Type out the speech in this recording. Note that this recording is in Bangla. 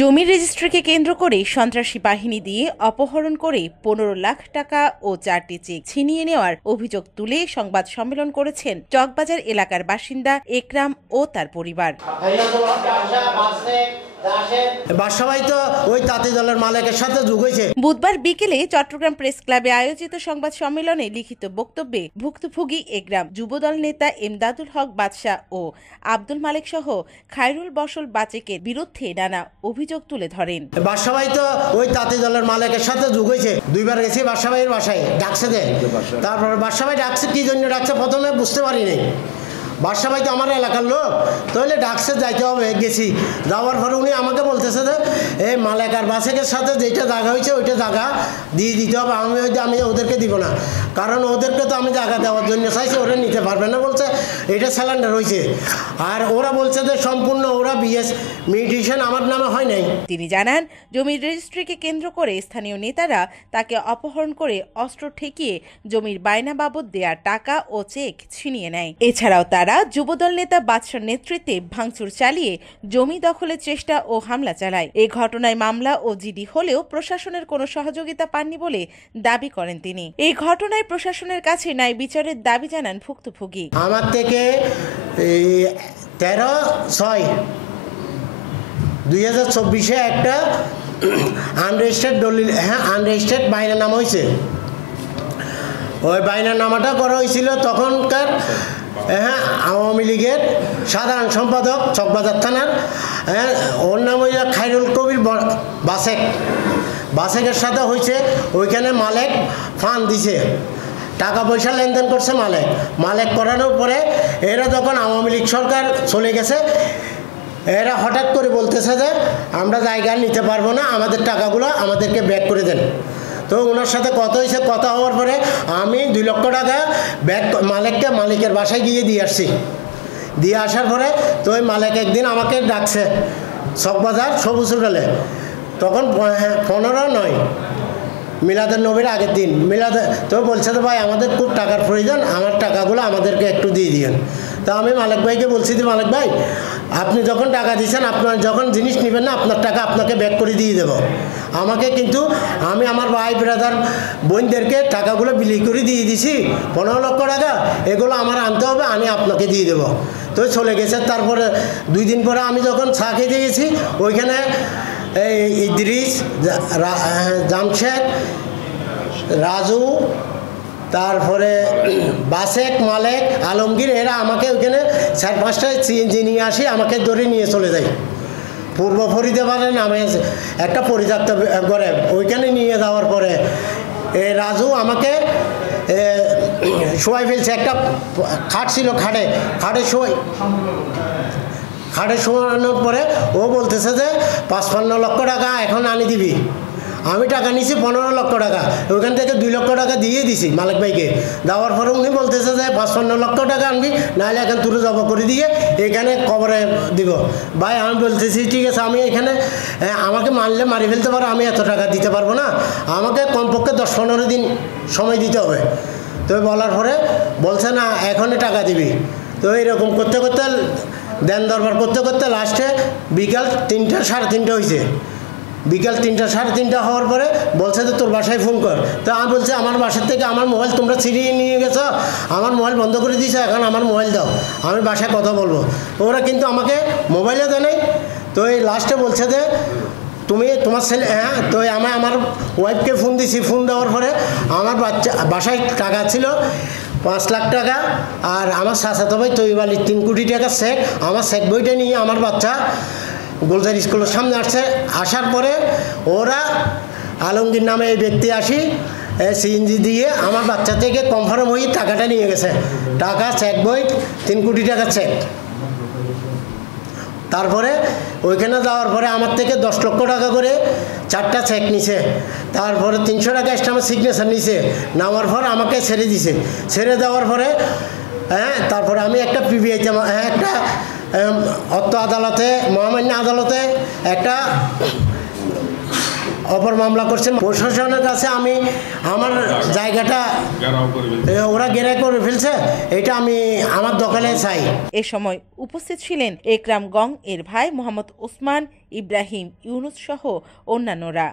জমির রেজিস্ট্রিকে কেন্দ্র করে সন্ত্রাসী বাহিনী দিয়ে অপহরণ করে ১৫ লাখ টাকা ও ৪টি চেক ছিনিয়ে নেওয়ার অভিযোগ তুলে সংবাদ সম্মেলন করেছেন চকবাজার এলাকার বাসিন্দা একরাম ও তার পরিবার। বুধবার বিকেলে চট্টগ্রাম প্রেস ক্লাবে আয়োজিত সংবাদ সম্মেলনে লিখিত বক্তব্যে ভুক্তভোগী একরাম যুবদল নেতা এমদাদুল হক বাদশা ও আব্দুল মালেক সহ খায়রুল বশল বাচেকের বিরুদ্ধে নানা অভিযোগ তুলে ধরেন। বাদশাভাই তো ওই তাঁতি দলের মালিকের সাথে যোগ হয়েছে। দুইবার গেছি বাদশাভাইয়ের বাসায়, ডাকছে দেয়। তারপর বাদশাভাই ডাকছে, কি জন্য ডাকছে প্রথমে বুঝতে পারিনি। বাদশাভাই তো আমার এলাকার লোক, তাহলে ডাকছে, যাইতে হবে। গেছি, যাওয়ার পরে উনি আমাকে বলতেছে যে এই মালেক আর বাসেকের সাথে যেটা জায়গা হয়েছে ওইটা জায়গা দিয়ে দিতে হবে। আমি ওদেরকে দিব না, কারণ ওদেরকে তো আমি জায়গা দেওয়ার জন্য চাইছি, ওরা নিতে পারবে না বলছে। এটা স্যালেন্ডার হয়েছে। আর ওরা বলছে যে সম্পূর্ণ ওরা বিএস মিউটেশন আমার নামে হয় নাই। তিনি জানান, জমির রেজিস্ট্রিকে কেন্দ্র করে স্থানীয় নেতারা তাকে অপহরণ করে অস্ত্র ঠেকিয়ে জমির বায়না বাবদ দেয়া টাকা ও চেক ছিনিয়ে নেয়। এছাড়াও তারা যুবদল নেতা বাদশার নেতৃত্বে ভাঙচুর চালিয়ে জমি দখলের চেষ্টা ও হামলা চালায়। এই ঘটনায় মামলা ও জিডি হলেও প্রশাসনের কোনো সহযোগিতা পাননি বলে দাবি করেন তিনি। এই ঘটনায় প্রশাসনের কাছে ন্যায় বিচারের দাবি জানান ভুক্তভোগী। আমার থেকে 13/6/2024 একটা আনরেজিস্টার্ড দলিল, আনরেজিস্টার্ড বাইনানামা হয়েছে। ওই বাইনানামাটা করা হয়েছিল তখনকার আওয়ামী লীগের সাধারণ সম্পাদক চকবাজার থানার, ওর নাম হইল খায়রুল কবির বাসেকের সাথে হয়েছে। ওইখানে মালেক ফান্ড দিছে, টাকা পয়সা লেনদেন করছে মালেক করানোর পরে এরা যখন আওয়ামী লীগ সরকার চলে গেছে, এরা হঠাৎ করে বলতেছে যে আমরা জায়গা নিতে পারবো না, আমাদের টাকাগুলো আমাদেরকে ব্যাক করে দেন। তো ওনার সাথে কথা হয়েছে, কথা হওয়ার পরে আমি 2 লক্ষ টাকা ব্যাক মালিকের বাসায় গিয়ে দিয়ে আসছি। দিয়ে আসার পরে তো ওই মালিক একদিন আমাকে ডাকছে চকবাজার সবুজ হোটেলে, তখন 15/9 মিলাদের নবীর আগের দিন। তো বলছে তো ভাই আমাদের খুব টাকার প্রয়োজন, আমার টাকাগুলো আমাদেরকে একটু দিয়ে দিয়েন। তো আমি মালিক ভাইকে বলছি যে মালিক ভাই, আপনি যখন টাকা দিচ্ছেন, আপনার যখন জিনিস নেবেন না, আপনার টাকা আপনাকে ব্যাক করে দিয়ে দেবো। আমাকে কিন্তু আমি আমার ভাই ব্রাদার বোনদেরকে টাকাগুলো বিলি করে দিয়ে দিছি 15 লক্ষ টাকা, এগুলো আমার আনতে হবে, আমি আপনাকে দিয়ে দেবো। তো চলে গেছে। তারপরে 2 দিন পরে আমি যখন চা খেতে গেছি, ওইখানে এই ইদ্রিস, জামশেদ, রাজু, তারপরে বাসেক, মালেক, আলমগীর, এরা আমাকে ওইখানে 4-5টায় সিএনজি নিয়ে আসি, আমাকে ধরে নিয়ে চলে যায় পূর্ব ফরিদাবাদে নামে একটা পরিত্যক্ত করে। ওইখানে নিয়ে যাওয়ার পরে রাজু আমাকে শোয়াই ফেলছে। একটা খাট ছিল, খাটে শোয়ানোর পরে ও বলতেছে যে 55 লক্ষ টাকা এখন আনি দিবি। আমি টাকা নিছি 15 লক্ষ টাকা, ওইখান থেকে 2 লক্ষ টাকা দিয়ে দিছি মালিক ভাইকে। দেওয়ার পরে উনি বলতেছে যে 55 লক্ষ টাকা আনবি, নাহলে এখন তুলে জব করে দিয়ে এখানে কবরে দিব। ভাই আমি বলতেছি ঠিক আছে, আমি এখানে আমাকে মারলে মারি ফেলতে পারো, আমি এত টাকা দিতে পারবো না, আমাকে কমপক্ষে 10-15 দিন সময় দিতে হবে। তো বলার পরে বলছে না এখনই টাকা দিবি। তো এরকম করতে করতে দেন দরবার করতে করতে লাস্টে বিকাল 3টা 3:30 হয়েছে। বিকাল 3টা 3:30 হওয়ার পরে বলছে যে তোর বাসায় ফোন কর। তো আমি বলছি আমার বাসার থেকে আমার মোবাইল তোমরা ছিনিয়ে নিয়ে গেছো, আমার মোবাইল বন্ধ করে দিয়েছো, এখন আমার মোবাইল দাও, আমি বাসায় কথা বলবো। ওরা কিন্তু আমাকে মোবাইলে দেয় নাই। তো এই লাস্টে বলছে যে তুমি তোমার ছেলে, তো আমি আমার ওয়াইফকে ফোন দিছি। ফোন দেওয়ার পরে আমার বাসায় টাকা ছিল 5 লাখ টাকা, আর আমার চাচাতো ভাই তৈব আলী 3 কোটি টাকা চেক, আমার চেক বইটা নিয়ে আমার বাচ্চা গোলজার স্কুলের সামনে আসছে। আসার পরে ওরা আলমগীর নামে এই ব্যক্তি আসি সিএনজি দিয়ে আমার বাচ্চা থেকে কনফার্ম হয়ে টাকাটা নিয়ে গেছে। টাকা চেক বই 3 কোটি টাকা চেক। তারপরে ওইখানে যাওয়ার পরে আমার থেকে 10 লক্ষ টাকা করে 4টা চেক নিছে। তারপরে 300 টাকা স্ট্যাম্পের সিগনেচার নিছে। নেওয়ার পর আমাকে ছেড়ে দিছে। ছেড়ে দেওয়ার পরে তারপরে আমি একটা পিবিআইতে একটা অত্র আদালতে, মহামান্য আদালতে একটা অপর মামলা করছে। প্রশাসনের কাছে আমি আমার জায়গাটা ওরা ঘেরাও করে ফেলছে, এটা আমি আমার দখলে চাই। এ সময় উপস্থিত ছিলেন একরাম গং এর ভাই মোহাম্মদ ওসমান, ইব্রাহিম, ইউনুস সহ অন্যান্যরা।